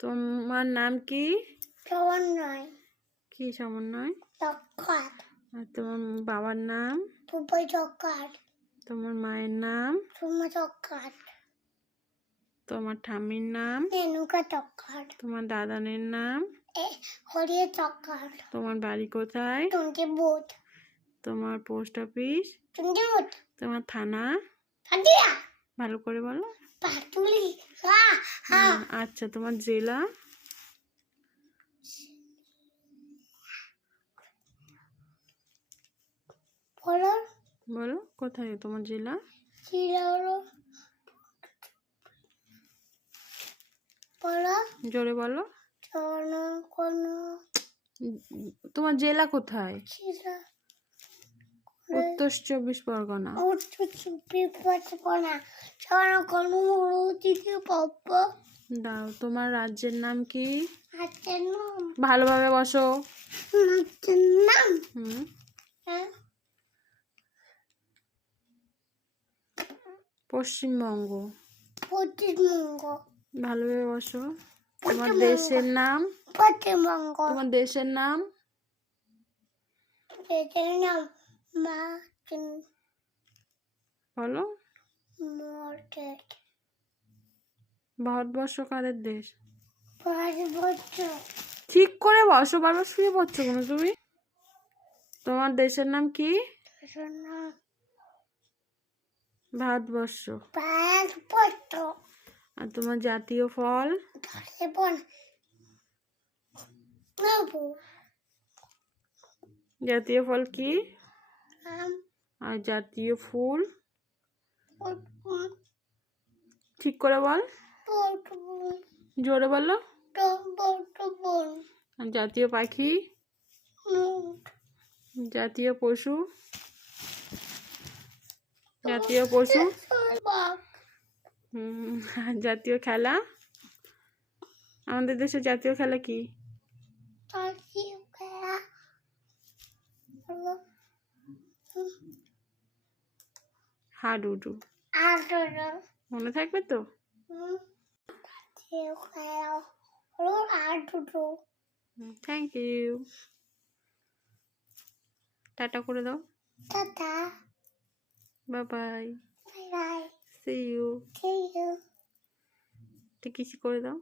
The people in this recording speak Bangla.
তোমার নাম কি? সমন্বয়। কি সমন্বয়? চক্কর। আর তোমার বাবার নাম? দুবাই চক্কর। তোমার মায়ের নাম? সুমা চক্কর। তোমার ঠাম্মির নাম? রেণুকা চক্কর। তোমার দাদানের নাম? হরিয়া চক্কর। তোমার বাড়ি কোথায়? টুঙ্গিবুট। তোমার পোস্ট অফিস? টুঙ্গিবুট। তোমার থানা? পাটিয়া। ভালো করে বলো। পাটুলি। আচ্ছা, তোমার জেলা? বলো। বলো কোথায় তোমার জেলা? বলো। জোরে বলো। তোমার জেলা কোথায়? উত্তর 24 পরগনা। দাও। তোমার রাজ্যের নাম কি? ভালোভাবে বসো। পশ্চিমবঙ্গ। ভালোভাবে বসো। তোমার দেশের নাম? পশ্চিমবঙ্গ। তোমার দেশের নাম? বলো। ভারতবর্ষ কাদের দেশ? ঠিক করে বসো। বারবার শুয়ে পড়ছো কেন তুমি? তোমার দেশের নাম কি? ভারতবর্ষ। আর তোমার জাতীয় ফল? জাতীয় ফল কি? আর জাতীয় ফুল? ঠিক করে বল। জোরে বলো। আর জাতীয় পাখি? জাতীয় পশু? জাতীয় পশু? জাতীয় খেলা? আমাদের দেশের জাতীয় খেলা কি? হাডুডু। মনে থাকবে তো? Thank you. টাটা করে দাও। টাটা। Bye bye. Bye bye. See you. See you. কিসি করে দাও।